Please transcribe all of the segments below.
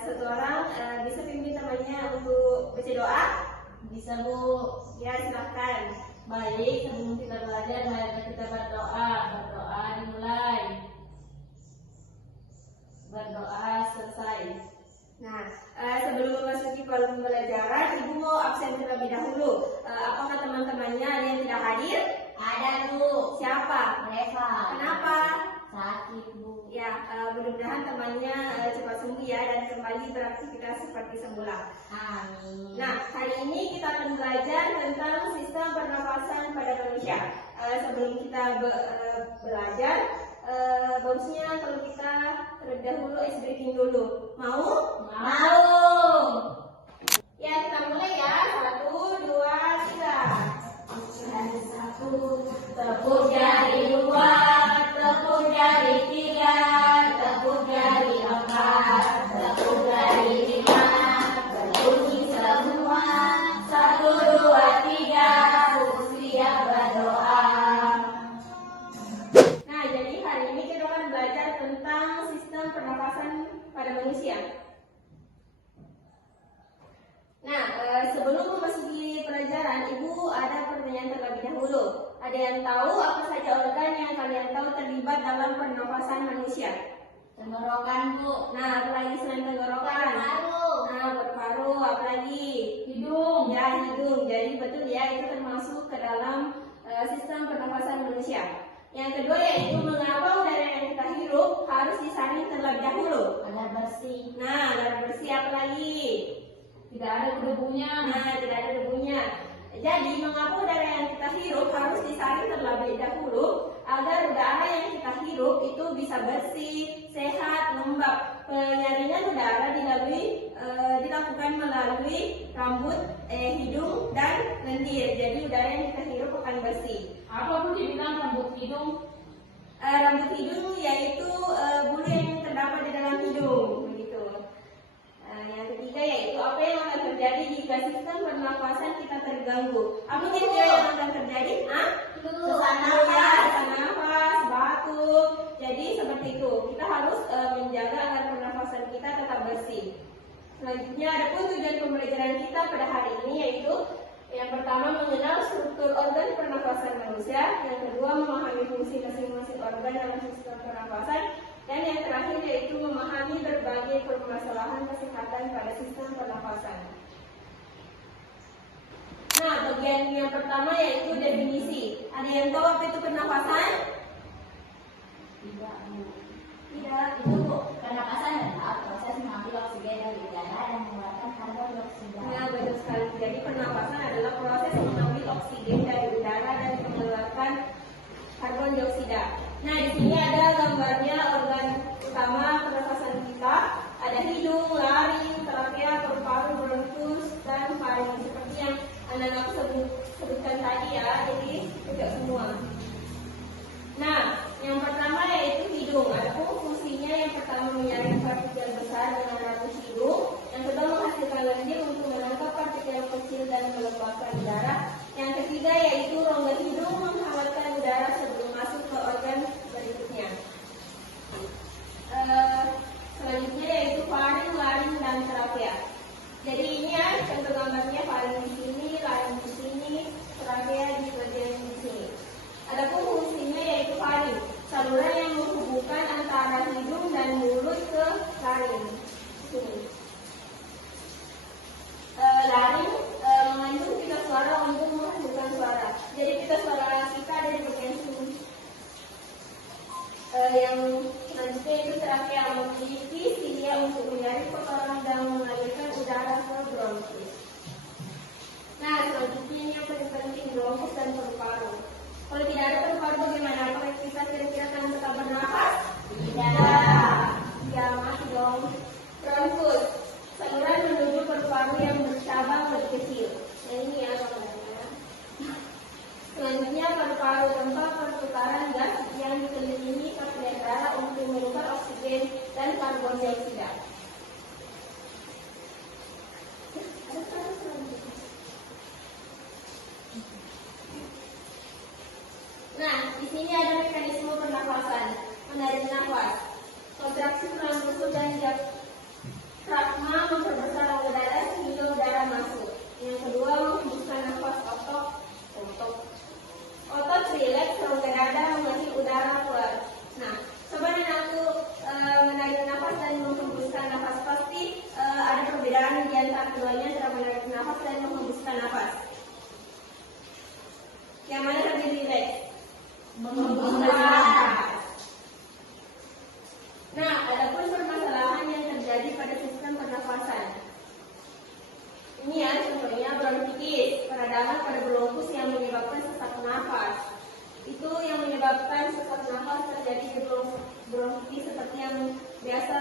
satu orang bisa pimpin temannya untuk baca doa? Bisa, Bu. Ya, silahkan. Baik, sebelum kita belajar, mari kita berdoa. Berdoa dimulai. Berdoa selesai. Nah, sebelum memasuki kolom pembelajaran, Ibu mau absen terlebih dahulu. Apakah teman-temannya ada yang tidak hadir? Ada, Bu. Siapa? Reva. Kenapa? Sakit, Bu. Ya, mudah-mudahan temannya cepat sembuh ya dan kembali beraktivitas seperti semula. Amin. Nah, hari ini kita akan belajar tentang sistem pernafasan pada manusia. Sebelum kita belajar, bagusnya kalau kita terlebih dahulu ice breaking dulu. Mau? Mau. Ya, kita mulai ya. 1, 2, 3. Jari 1, tepuk jari 2, tepuk jari 3, tepuk jari 4, tepuk jari 5, berbunyi semua. 1, 2, 3, siap berdoa. Nah, jadi hari ini kita akan belajar tentang sistem pernafasan pada manusia. Nah, sebelum memasuki pelajaran, Ibu ada pertanyaan terlebih dahulu. Ada yang tahu apa saja organ yang kalian tahu terlibat dalam pernafasan manusia? Tenggorokan, Bu. Nah, apa lagi selain tenggorokan? Paru. Nah, paru-paru, apa lagi? Hidung. Ya, hidung. Jadi betul ya, itu termasuk ke dalam sistem pernafasan manusia. Yang kedua yaitu mengapa udara yang kita hirup harus disaring terlebih dahulu? Agar bersih. Nah, agar bersih, apa lagi? Tidak ada debunya. Nah, tidak ada debunya. Jadi, mengapa udara yang kita hirup harus disaring terlebih dahulu agar udara yang kita hirup itu bisa bersih, sehat, lembab. Penyaringan udara dilakukan melalui rambut, hidung, dan lendir. Jadi, udara yang kita hirup akan bersih. Apa pun dibilang rambut hidung? Rambut hidung yaitu bulu yang terdapat di dalam hidung. Begitu. Yang ketiga yaitu apa yang akan terjadi jika sistem pernafasan kita terganggu. Apa kira-kira yang akan terjadi? Sesak nafas, batuk. Jadi seperti itu. Kita harus menjaga agar pernafasan kita tetap bersih. Selanjutnya ada pun tujuan pembelajaran kita pada hari ini yaitu yang pertama mengenal struktur organ pernafasan manusia, yang kedua memahami fungsi masing-masing organ dalam sistem pernafasan, dan yang terakhir yaitu memahami berbagai permasalahan kesehatan pada sistem pernafasan. Nah, bagian yang pertama yaitu definisi. Ada yang tahu apa itu pernafasan? Tidak, Bu. Tidak, itu Bu. Pernapasan adalah proses mengambil oksigen dari udara dan mengeluarkan karbon dioksida. Nah, betul sekali. Jadi pernapasan adalah proses mengambil oksigen dari udara dan mengeluarkan karbon dioksida. Nah, di sini ada gambarnya organ utama pernapasan kita. Ada hidung, laring, trakea, paru-paru, bronkus, dan faring. Seperti yang anak-anak sebutkan tadi ya. Jadi tidak semua. Nah, yang pertama yaitu hidung. Adapun fungsinya yang pertama menyaring partikel besar dengan rambut hidung. Yang kedua menghasilkan lendir untuk menangkap partikel kecil dan melepaskan udara. Yang ketiga yaitu rongga hidung menghangatkan udara sebelum masuk ke organ berikutnya. Selanjutnya yaitu faring, laring, dan trakea. Jadi ini ya contoh gambarnya, faring di sini, laring di sini, trakea di bagian di sini. Adapun fungsinya yaitu faring, saluran yang menghubungkan antara hidung dan mulut ke laring. Sini. Laring mengandung pita suara untuk menghasilkan suara. Jadi pita suara kita ada di bagian sini. Yang selanjutnya itu trakea, memiliki silia untuk menyaring kotoran dan mengalirkan udara ke bronkus. Nah, selanjutnya ini yang paling penting, bronkus dan paru-paru. Kalau tidak ada paru-paru bagaimana? Apakah kita kira-kira akan tetap bernafas? Tidak. Ya, mati dong. Bronkus, saluran menuju paru-paru yang bercabang lebih kecil. Nah, ini ya gambarnya. Selanjutnya paru-paru, tempat pertukaran gas yang dikelilingi kapilera darah untuk menukar oksigen dan karbon dioksida. peradangan pada bronkus yang menyebabkan sesak nafas. Itu yang menyebabkan sesak nafas terjadi di bronkitis seperti yang biasa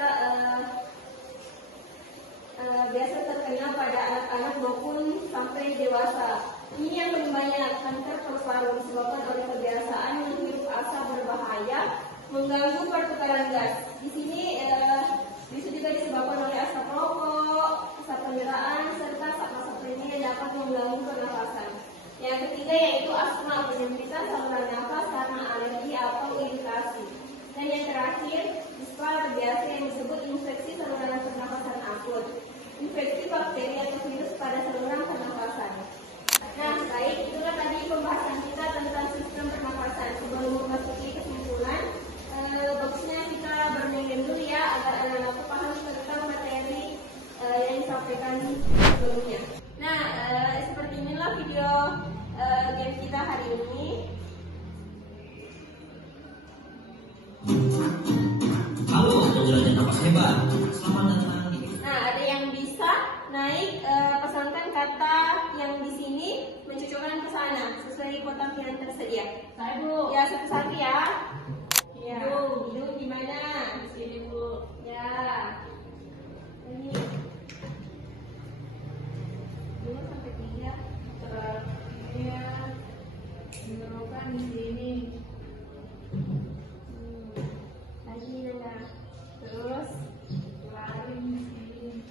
terkena pada anak-anak maupun sampai dewasa. Ini yang paling banyak kanker paru-paru disebabkan oleh kebiasaan menghirup asap berbahaya mengganggu pertukaran gas. Di sini bisa juga disebabkan oleh asap rokok, asap kendaraan, serta asap lainnya yang dapat mengganggu pernafasan. Yang ketiga yaitu asma, penyempitan saluran nafas karena alergi atau iritasi. Dan yang terakhir, ispa biasa yang disebut infeksi saluran pernafasan akut, infeksi bakteri atau virus pada saluran pernafasan. Nah, baik, itulah tadi pembahasan kita tentang sistem pernafasan. Sebelum memasuki kesimpulan, bagusnya kita bermain dulu ya agar anak-anak paham tentang materi yang disampaikan sebelumnya. Nah, seperti inilah video game kita hari ini. Halo, penjelajah napas hebat. Selamat datang di. Nah, ada yang bisa naik pesankan kata yang di sini mencocokkan ke sana sesuai kotak yang tersedia. Saya Bu. Ya, satu-satu ya. Ya. Hidung di mana? Di sini Bu. Ya. Ini. 2 sampai 3. Terakhir menemukan di sini. Lagi Nanda. Terus Lari di sini.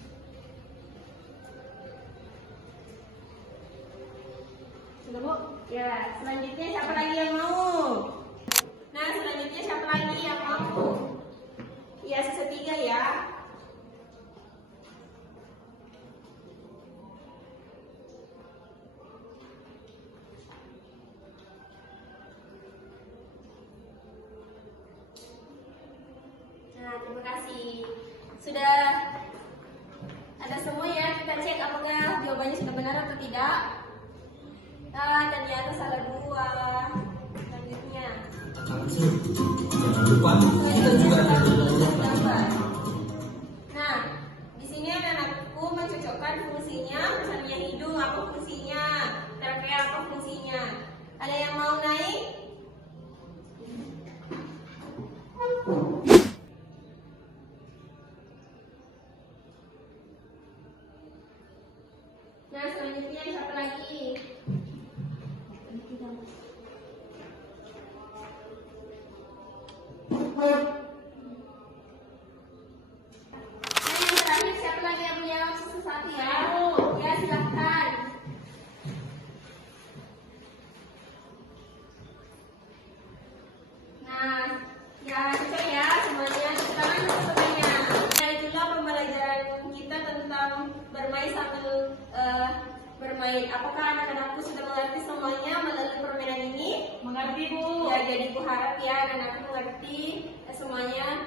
sudah Bu? Ya, selanjutnya siapa lagi yang mau? Nah, selanjutnya siapa lagi yang mau? Ya, sisa 3 ya. Nah, terima kasih. Sudah ada semua ya, kita cek apakah jawabannya sudah benar atau tidak. Nah, tadi atas salah 2. Selanjutnya. Jangan lupa kita juga Gambar. Nah, di sini anak-anakku mencocokkan fungsinya, misalnya hidung apa fungsinya, trachea apa fungsinya. Ada yang mau naik? Nah, selanjutnya siapa lagi? Nah, yang terakhir siapa lagi yang menjawab satu-satu ya? Ya, silahkan. Nah, ya cocok ya semuanya. Tepuk tangan untuk semuanya. Nah, itulah pembelajaran kita tentang bermain sambil bermain. Apakah anak-anakku sudah mengerti semuanya melalui permainan ini? Mengerti Bu. Ya, jadi Bu harap ya anak-anak mengerti semuanya.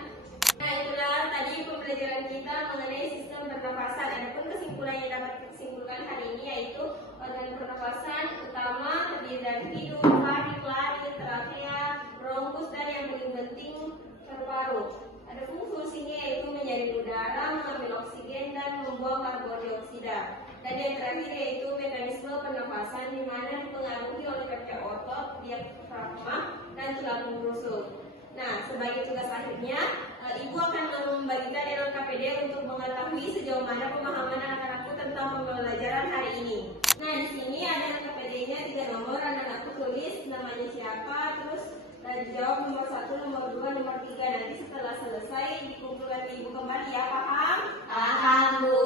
Nah, itulah tadi pembelajaran kita mengenai sistem pernafasan. Adapun kesimpulan yang dapat disimpulkan hari ini yaitu organ pernafasan utama terdiri dari hidung, faring, laring, trachea, bronkus, dan yang paling penting paru-paru. Adapun fungsinya yaitu menjaring udara, mengambil oksigen, dan membuang karbon dioksida. Dan yang terakhir yaitu mekanisme pernafasan di mana dipengaruhi oleh kerja otot, diafragma, dan tulang rusuk. Nah, sebagai tugas akhirnya, Ibu akan membagikan LKPD untuk mengetahui sejauh mana pemahaman anak-anakku tentang pembelajaran hari ini. Nah, di sini ada LKPD-nya 3 nomor, anak-anakku tulis namanya siapa, terus dijawab nomor 1, nomor 2, nomor 3. Nanti setelah selesai dikumpulkan Ibu kembali ya, paham? Paham Bu.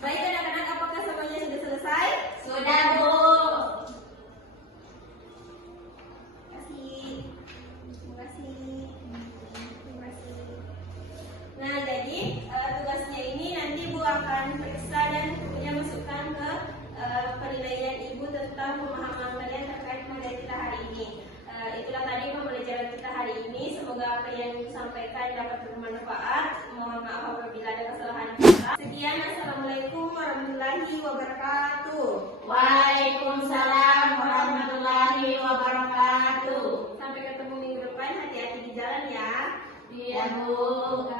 Baik anak-anak, apakah semuanya sudah selesai? Sudah Bu. Terima kasih. Terima kasih. Nah, jadi tugasnya ini nanti Bu akan periksa dan kemudian masukkan ke penilaian Ibu tentang pemahaman kalian terkait materi kita hari ini. Itulah tadi pembelajaran kita hari ini. Semoga apa yang disampaikan dapat bermanfaat. Mohon maaf apabila ada kesalahan kata. Sekian, assalamualaikum warahmatullahi wabarakatuh. Waalaikumsalam warahmatullahi wabarakatuh. Sampai ketemu minggu depan. Hati-hati di jalan ya. Iya Bu.